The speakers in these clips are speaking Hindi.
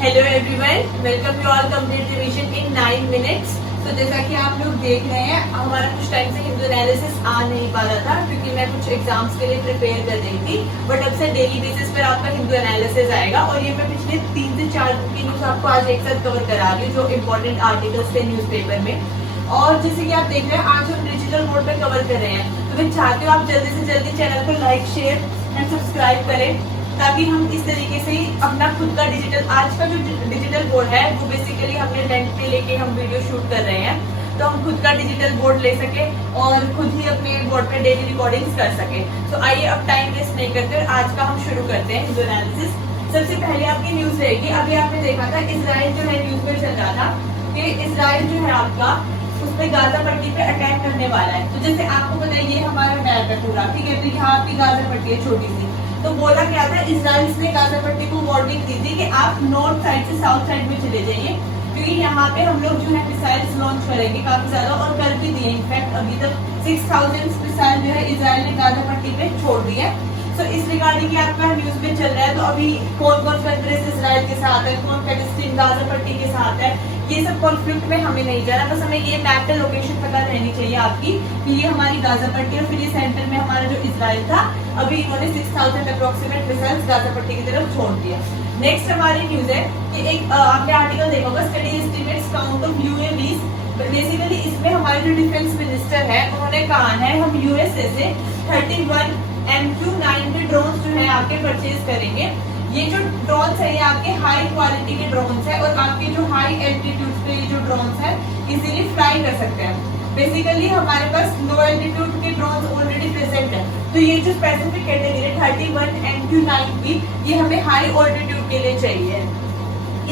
Hello everyone, welcome you all complete revision in 9 minutes. तो जैसा कि आप लोग देख रहे हैं, हमारा कुछ टाइम से हिंदू एनालिसिस आ नहीं पा रहा था क्योंकि मैं कुछ एग्जाम्स के लिए प्रिपेयर कर रही थी। बट अब से डेली बेसिस पर आपका हिंदू एनालिसिस आएगा और ये मैं पिछले 3 से 4 दिन की न्यूज आपको आज एक साथ कवर करा रही हूँ, जो इम्पोर्टेंट आर्टिकल्स थे न्यूज़पेपर में। और जैसे कि आप देख रहे हैं, आज हम डिजिटल मोड पे कवर कर रहे हैं। तो मैं चाहती हूँ आप जल्दी से जल्दी चैनल को लाइक, शेयर एंड सब्सक्राइब करें, ताकि हम इस तरीके से अपना खुद का डिजिटल, आज का जो डिजिटल बोर्ड है वो बेसिकली हमने रेंट पे लेके हम वीडियो शूट कर रहे हैं, तो हम खुद का डिजिटल बोर्ड ले सके और खुद ही अपने बोर्ड पे डेली रिकॉर्डिंग्स कर सके। तो आइए अब टाइम वेस्ट नहीं करते, आज का हम शुरू करते हैं हिंदू एनालिसिस। सबसे पहले आपकी न्यूज रहेगी, अभी आपने देखा था इजराइल जो है न्यूज में चल रहा था कि इजराइल जो है आपका उस पर गाजा पट्टी पे अटैक करने वाला है। तो जैसे आपको पता है ये हमारा मैप है पूरा, ठीक है। तो यहाँ आपकी गाजा पट्टी है छोटी सी। तो बोला क्या था, इजराइल ने गाजा पट्टी को वार्निंग दी थी कि आप नॉर्थ साइड से साउथ साइड में चले जाइए, क्योंकि यहाँ पे हम लोग जो है मिसाइल्स लॉन्च करेंगे काफी ज्यादा, और कर भी दिए। इनफैक्ट अभी तक 6000 मिसाइल जो है इजराइल ने गाजा पट्टी पे छोड़ दी है। तो इस रिगार्डिंग आपका न्यूज में चल रहा है। तो अभी कौन कौन कंट्रीज इजराइल के साथ है, कौन पैलेस्टीन गाजा पट्टी के साथ है, ये सब कॉन्फ्लिक्ट में हमें नहीं जाना, बस हमें ये मैप पे लोकेशन पता रहनी चाहिए आपकी कि ये हमारी गाजा पट्टी और फिर ये सेंटर में हमारा जो इजराइल था, अभी इन्होंने 6000 अप्रोक्सीमेट मिसाइल्स गाजा पट्टी की तरफ छोड़ दिया। नेक्स्ट हमारी न्यूज है कि एक आपने आर्टिकल देखा होगा, study estimates count of UAVs. Basically इसमें हमारे जो डिफेंस मिनिस्टर है उन्होंने कहा है हम यूएसए से 31 MQ-9 ड्रोन जो है आपके परचेज करेंगे। ये जो ड्रोन्स है ये आपके हाई क्वालिटी के ड्रोन्स है और आपके जो हाई एल्टीट्यूड पे ये जो ड्रोन्स है इजीली फ्लाई कर सकते हैं। बेसिकली हमारे पास लो एल्टीट्यूड के ड्रोन्स ऑलरेडी प्रेजेंट है, तो ये जो स्पेसिफिक कैटेगरी 31 MQ-9 की, ये हमें हाई ऑल्टीट्यूड के लिए चाहिए।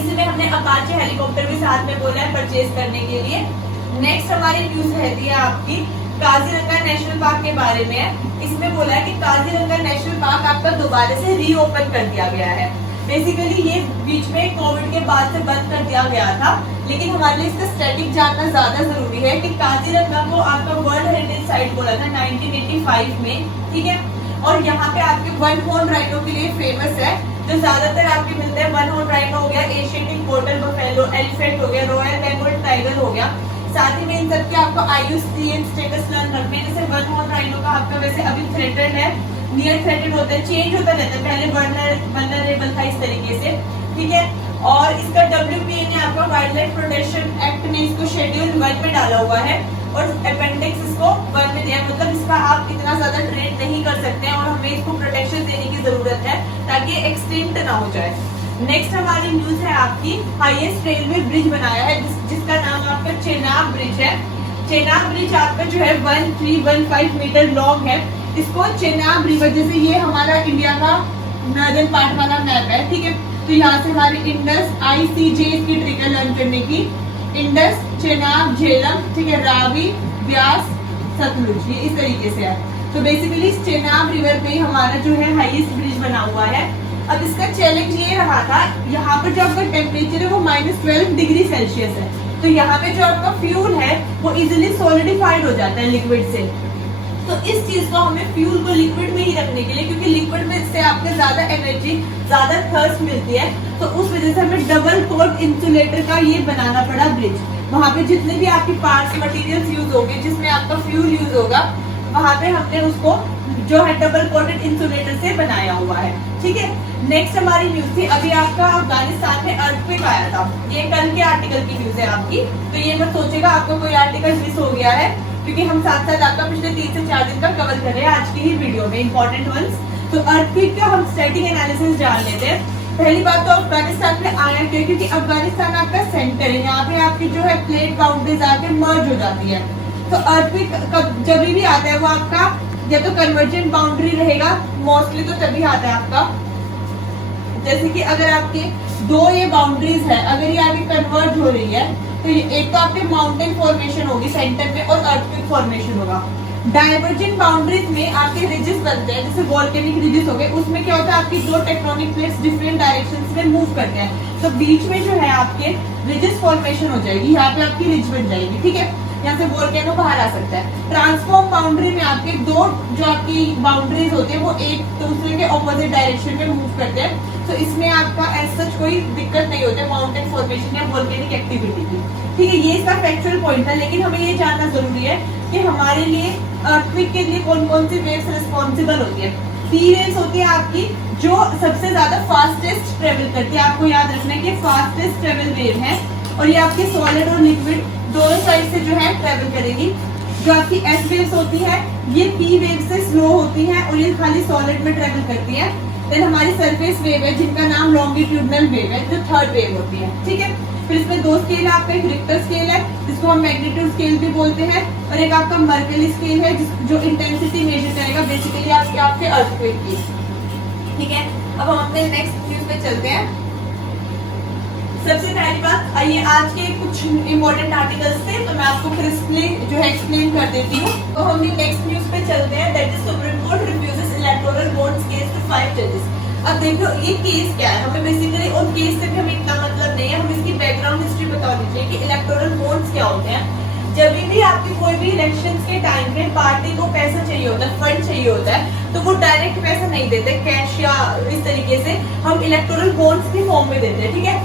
इसमें हमने अपाचे हेलीकॉप्टर भी साथ में बोला है परचेज करने के लिए। नेक्स्ट हमारी न्यूज रहती है आपकी काजीरंगा नेशनल पार्क के बारे में है। इसमें बोला है कि काजीरंगा नेशनल पार्क आपका दोबारा से रीओपन कर दिया गया है। बेसिकली ये बीच में कोविड के बाद से बंद कर दिया गया था, लेकिन हमारे लिए इसका स्टैटिक जानना ज्यादा जरूरी है कि काजीरंगा को आपका वर्ल्ड हेरिटेज साइट बोला था 1985 में, ठीक है। और यहाँ पे आपके वन हॉर्न राइनो के लिए फेमस है, जो ज्यादातर आपके मिलते हैं। वन हॉर्न राइनो हो गया, एशियाटिक बॉर्डर बफेलो, एलिफेंट हो गया, रॉयल बेंगॉल टाइगर हो गया। साथ ही में इन सबके आपको IUCN स्टेटस लर्न रखने, जैसे वन हॉर्न राइनो का आपका वैसे अभी थ्रेटेड है, नियर थ्रेटेड होता है, चेंज होता रहता है, पहले वल्नरेबल था इस तरीके से, ठीक है। और इसका WPA ने आपका वाइल्ड लाइफ प्रोटेक्शन एक्ट ने इसको शेड्यूल 1 में डाला हुआ है और अपेंडिक्स इसको 1 में दिया, मतलब इसका आप इतना ज्यादा ट्रेड नहीं कर सकते हैं और हमें इसको प्रोटेक्शन देने की जरूरत है ताकि एक्सटिंक्ट ना हो जाए। नेक्स्ट हमारी न्यूज है आपकी हाईएस्ट रेलवे ब्रिज बनाया है, जिसका नाम आपका चेनाब ब्रिज है। चेनाब ब्रिज आपका जो है 1315 मीटर लॉन्ग है। इसको चेनाब रिवर, जैसे ये हमारा इंडिया का नॉर्दर्न पार्ट वाला मैप है, ठीक है। तो यहाँ से हमारी इंडस ICJ की ट्रिगर लर्न करने की, इंडस, चेनाब, झेलम, ठीक है, रावी, ब्यास, सतलुज, ये इस तरीके से है। तो बेसिकली इस चेनाब रिवर पे हमारा जो है हाईएस्ट ब्रिज बना हुआ है। अब इसका चैलेंज ये रहा था, यहाँ पर जो आपका टेम्परेचर है वो -12 डिग्री सेल्सियस है, तो यहाँ पे जो आपका फ्यूल है वो इजिली सॉलिडिफाइड हो जाता है लिक्विड से। तो इस चीज को हमें फ्यूल को लिक्विड में ही रखने के लिए, क्योंकि लिक्विड में से आपको ज्यादा एनर्जी, ज्यादा थर्स्ट मिलती है, तो उस वजह से हमें डबल कोट इंसुलेटर का ये बनाना पड़ा ब्रिज। वहां पे जितने भी आपके पार्ट्स मटेरियल्स यूज होंगे, जिसमें आपका फ्यूल यूज होगा, वहां पे हमने उसको जो है डबल कोटेड इंसुलेटर से बनाया हुआ है, ठीक है। नेक्स्ट हमारी न्यूज थी अभी आपका अफगानिस्तान में अर्थक्वेक आया था, ये कल के आर्टिकल की न्यूज है आपकी। तो ये मत सोचेगा आपको कोई आर्टिकल मिस हो गया है, क्योंकि हम साथ साथ आपका पिछले 3 से 4 दिन का कवर कर रहे हैं आज की ही वीडियो में, इंपॉर्टेंट वंस। तो अर्थक्वेक का हम स्टैटिक एनालिसिस जान लेते हैं। पहली बात तो अफगानिस्तान में आया क्यों, क्योंकि अफगानिस्तान आपका सेंटर है, यहाँ पे आपकी जो है प्लेट बाउंड्रीज आके मर्ज हो जाती है। तो अर्थक्वेक जब भी आता है वो आपका या तो कन्वर्जेंट बाउंड्री रहेगा, मोस्टली तो तभी आता है आपका, जैसे कि अगर आपके दो ये बाउंड्रीज है, अगर ये आपकी कन्वर्ज हो रही है, तो एक तो आपके माउंटेन फॉर्मेशन होगी सेंटर में और अर्थक्वेक फॉर्मेशन होगा। डाइवर्जेंट बाउंड्रीज में आपके रिजेस बनते हैं, जैसे वोल्केनिक रिजेस हो गए, उसमें क्या होता है आपकी दो टेक्टोनिक प्लेट्स डिफरेंट डायरेक्शंस में मूव करते हैं, तो बीच में जो है आपके रिजेस फॉर्मेशन हो जाएगी, यहाँ पे आपकी रिज बन जाएगी, ठीक है। यहाँ से वोल्केनो बाहर आ सकता है। ट्रांसफॉर्म बाउंड्री में आपके दो जो आपकी बाउंड्रीज होती है वो एक दूसरे के ऑपोजिट डायरेक्शन में मूव करते हैं। तो इसमें आपका एज सच कोई दिक्कत नहीं होती माउंटेन फॉर्मेशन या वोल्केनिक एक्टिविटी की। ठीक है, ये इसका फैक्चुअल पॉइंट है, लेकिन हमें ये जानना जरूरी है कि हमारे लिए अर्थक्वेक के लिए कौन कौन सी वेव्स रिस्पॉन्सिबल होती है। पी वेव्स होती है आपकी जो सबसे ज्यादा फास्टेस्ट ट्रेवल करती है। आपको याद रखना है कि फास्टेस्ट ट्रेवल वेव है और ये आपके सॉलिड और लिक्विड दोनों साइड से जो है ट्रेवल करेगी। जो आपकी एस वेव्स होती है ये पी वेव से स्लो होती है और ये खाली सॉलिड में ट्रेवल करती है। देन हमारी सरफेस वेव है जिनका नाम लॉन्गिट्यूडनल वेव है जो थर्ड वेव होती है। ठीक है, फिर इसमें दो स्केल है आपका, एक रिक्टर स्केल है जिसको हम मैग्नीट्यूड स्केल भी बोलते हैं और एक आपका मर्करी स्केल है जो इंटेंसिटी मेजर करेगा बेसिकली आपके अर्थक्वेक की। ठीक है, अब हम अपने नेक्स्ट न्यूज पे चलते हैं। सबसे पहली बात, आइए आज के कुछ इंपॉर्टेंट आर्टिकल्स थे तो मैं आपको क्रिस्पली जो है एक्सप्लेन कर देती हूँ। तो हम नेक्स्ट न्यूज पे चलते हैं, that is supreme court refuses electoral bonds case to 5 जजेस। अब देखो ये केस क्या है, हमें बेसिकली उन केस से भी हमें इतना मतलब नहीं है, हमें इसकी बैकग्राउंड हिस्ट्री बता दीजिए कि इलेक्टोरल बॉन्ड्स क्या होते हैं। जब भी आपकी कोई भी इलेक्शंस के टाइम पे पार्टी को पैसा चाहिए होता है, फंड चाहिए होता है, तो वो डायरेक्ट पैसा नहीं देते कैश या इस तरीके से, हम इलेक्टोरल बॉन्ड्स के फॉर्म में देते हैं। ठीक है,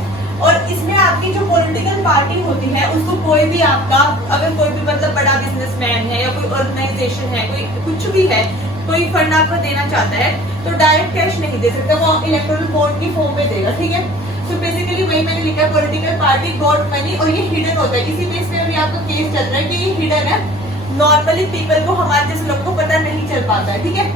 और इसमें आपकी जो पॉलिटिकल पार्टी होती है उसको कोई भी आपका अगर कोई भी मतलब बड़ा बिजनेसमैन है या कोई ऑर्गेनाइजेशन है, कोई कुछ भी है, कोई फंड आपको देना चाहता है तो डायरेक्ट कैश नहीं दे सकता, वो इलेक्टोरल बॉन्ड की फॉर्म में देगा। ठीक है, तो बेसिकली वही मैंने लिखा है, पॉलिटिकल पार्टी गॉट मनी, और ये हिडन होता है। इसी बेस पे अभी आपका केस चल रहा है कि ये हिडन है, नॉर्मली पीपल को, हमारे जैसे लोगों को पता नहीं चल पाता है। ठीक है,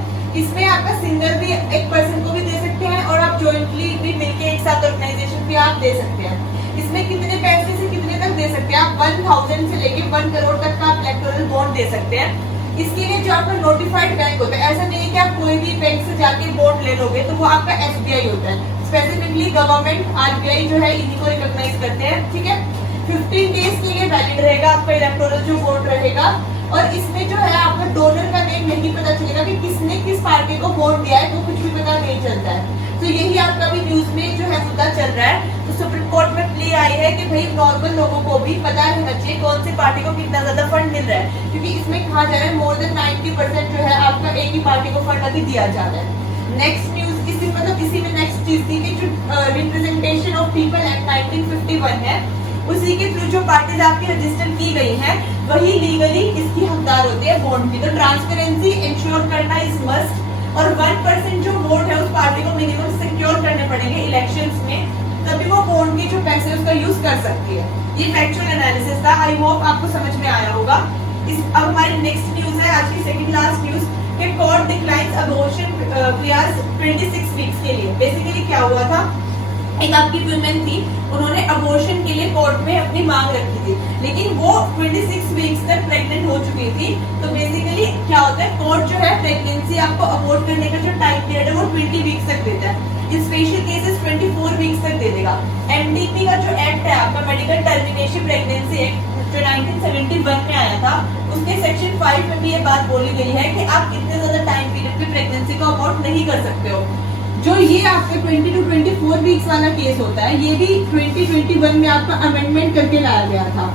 इसमें आपका सिंगल भी एक पर्सन को भी दे सकते हैं और आप जॉइंटली भी मिलके एक साथ ऑर्गेनाइजेशन भी आप दे सकते हैं। इसमें कितने पैसे से कितने तक दे सकते हैं आप, 1000 से लेके 1 करोड़ तक का आप इलेक्टोरल बॉन्ड दे सकते हैं। इसके लिए जो आपका नोटिफाइड बैंक होता है, ऐसा नहीं है कि आप कोई भी बैंक से जाके बॉन्ड ले लोगे, तो वो आपका एसबीआई होता है। स्पेसिफिकली गवर्नमेंट आरबीआई जो है इन्हीं को रिकॉग्नाइज करते हैं। ठीक है, 15 डेज के लिए वैलिड रहेगा आपका इलेक्टोरल जो बॉन्ड रहेगा, और इसमें जो है आपका डोनर का नेम नहीं पता चलेगा कि किसने किस पार्टी को वोट दिया है, तो कुछ भी पता नहीं चलता है। तो यही आपका भी न्यूज में जो है मुद्दा चल रहा है। तो सुप्रीम कोर्ट में प्ले आई है कि भाई नॉर्मल लोगों को भी पता रहना चाहिए कौन सी पार्टी को कितना ज्यादा फंड मिल रहा है, क्योंकि इसमें कहा जा रहा है मोर देन 90% जो है आपका एक ही पार्टी को फंड अभी दिया जा रहा है। नेक्स्ट न्यूज इसी में नेक्स्ट चीज थी कि जो रिप्रेजेंटेशन ऑफ पीपल एक्ट 1951 है, उसी के थ्रू जो पार्टीज आपकी रजिस्टर की गई है वही लीगली इसकी हकदार होती है बॉन्ड की। तो ट्रांसपेरेंसी इंश्योर करना इज मस्ट, और 1% जो वोट है उस पार्टी को मिनिमम सिक्योर करने पड़ेंगे इलेक्शंस में, तभी वो बॉन्ड के जो पैसे उसका यूज कर सकती है। ये फैक्चुअल एनालिसिस था, आई होप आपको समझ में आया होगा। अब हमारी नेक्स्ट न्यूज है, आज की सेकंड लास्ट न्यूज, कि कोर्ट डिक्लाइंस अबॉर्शन प्रयास 26 वीक्स के लिए। बेसिकली क्या हुआ था, एक आपकी वुमेन थी, उन्होंने अबॉर्शन के लिए कोर्ट में अपनी मांग रखी थी, लेकिन वो 26 वीक्स तक प्रेग्नेंट हो चुकी थी। तो बेसिकली क्या होता है, कोर्ट जो है प्रेगनेंसी आपको अबॉर्ट करने का जो टाइम पीरियड है वो 20 वीक्स तक देता है। इन स्पेशल केसेस 24 वीक्स तक दे देगा। एमडीपी का जो एक्ट है आपका, मेडिकल टर्मिनेशन प्रेगनेंसी एक्ट, जो 1971 में आया था, उसके सेक्शन 5 में भी ये बात बोली गई है कि आप इतने ज्यादा टाइम पीरियड में प्रेगनेंसी को अबॉर्ट नहीं कर सकते हो। जो ये आपके 20 to 24 वीक्स वाला केस होता है, ये भी 2021 में आपका अमेंडमेंट करके लाया गया था।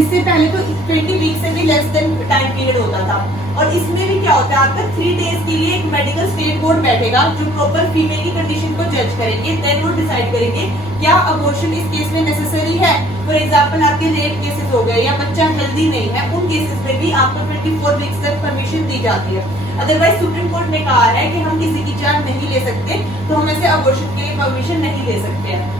इससे पहले तो 20 वीक से भी लेस देन टाइम पीरियड होता था। और इसमें भी क्या होता है, आपका 3 डेज के लिए एक मेडिकल स्टेट बोर्ड बैठेगा जो प्रॉपर फीमेल की कंडीशन को जज करेंगे, देन वो डिसाइड करेंगे क्या अबॉर्शन इस केस में नेसेसरी है। फॉर एग्जाम्पल आपके रेप केसेस हो गए या बच्चा हेल्दी नहीं है, उन केसेस में भी आपको 24 वीक्स तक परमिशन दी जाती है। अदरवाइज सुप्रीम कोर्ट ने कहा है कि हम किसी की जान नहीं ले सकते, तो हम ऐसे अबॉर्शन के लिए परमिशन नहीं ले सकते हैं।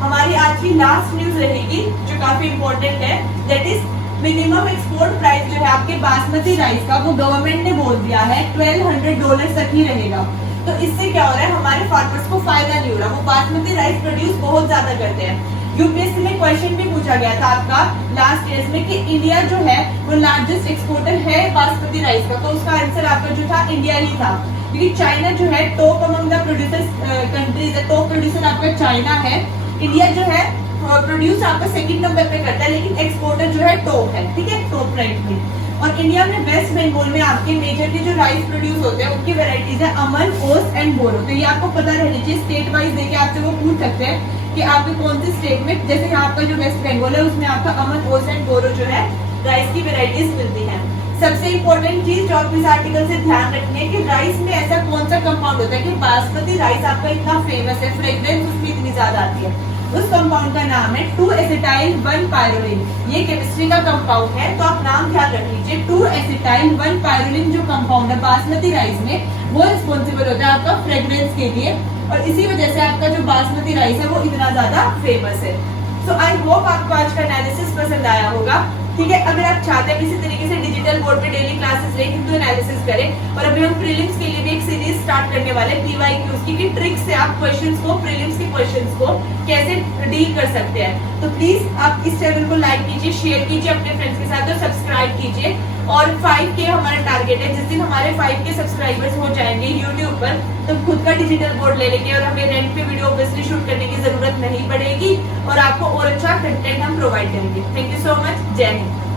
हमारी आज की लास्ट न्यूज रहेगी जो काफी इंपॉर्टेंट है, that is minimum export price जो है आपके बासमती राइस का, वो गवर्नमेंट ने बोल दिया है $1200 तक ही रहेगा। तो इससे क्या हो रहा है, हमारे फार्मर्स को फायदा नहीं हो रहा। वो बासमती राइस प्रोड्यूस बहुत ज्यादा करते हैं। यूपीएससी में क्वेश्चन भी पूछा गया था आपका लास्ट ईयर में कि इंडिया जो है वो लार्जेस्ट एक्सपोर्टर है बासमती राइस का, तो उसका आंसर आपका जो था इंडिया ही था, क्योंकि चाइना जो है top among the producers countries है, टॉप प्रोड्यूसर आपका चाइना है। इंडिया जो है प्रोड्यूस आपका सेकंड नंबर पे करता है, लेकिन एक्सपोर्टर जो है टॉप है। ठीक है, टॉप रैंक में। और इंडिया में वेस्ट बंगाल में आपके मेजरली जो राइस प्रोड्यूस होते हैं उनकी वेराइटीज है अमन, ओस एंड बोरो। तो ये आपको पता रहना चाहिए, स्टेट वाइज देके आपसे वो पूछ सकते हैं कि आपके कौन से स्टेट में, जैसे यहाँ आपका जो वेस्ट बंगाल है उसमें आपका अमन, ओस एंड बोरो जो है राइस की वेराइटीज मिलती हैं। सबसे इम्पोर्टेंट चीज जो आप इस आर्टिकल से ध्यान रखनी है कि राइस में ऐसा कौन सा कंपाउंड होता है कि बासमती राइस आपका इतना फेमस है, फ्रेग्रेंस उसकी इतनी ज्यादा आती है। उस कंपाउंड का नाम है 2-एसिटाइल-1-पायरोलिन। ये केमिस्ट्री का कंपाउंड है, तो आप नाम ध्यान रख लीजिए। 2-एसिटाइल-1-पायरोलिन जो कंपाउंड है बासमती राइस में, वो रिस्पॉन्सिबल होता है आपका फ्रेग्रेंस के लिए, और इसी वजह से आपका जो बासमती राइस है वो इतना ज्यादा फेमस है। सो आई होप आपको आज का एनालिसिस पसंद आया होगा। ठीक है, अगर आप चाहते हैं इसी तरीके से डिजिटल बोर्ड पे डेली क्लासेस ले हिंदू एनालिसिस करें, और अभी हम प्रीलिम्स के लिए भी एक सीरीज स्टार्ट करने वाले हैं PYQs की ट्रिक से आप क्वेश्चंस को, प्रीलिम्स के क्वेश्चंस को कैसे डील कर सकते हैं। तो प्लीज आप इस चैनल को लाइक कीजिए, शेयर कीजिए अपने फ्रेंड्स के साथ और सब्सक्राइब कीजिए। और 5K हमारा टारगेट है। जिस दिन हमारे 5K सब्सक्राइबर्स हो जाएंगे यूट्यूब पर, तो खुद का डिजिटल बोर्ड ले लेंगे और हमें रेंट पे वीडियो ऑब्वियसली शूट करने की जरूरत नहीं पड़ेगी, और आपको और अच्छा कंटेंट हम प्रोवाइड करेंगे। Thank you so much. जय हिंद।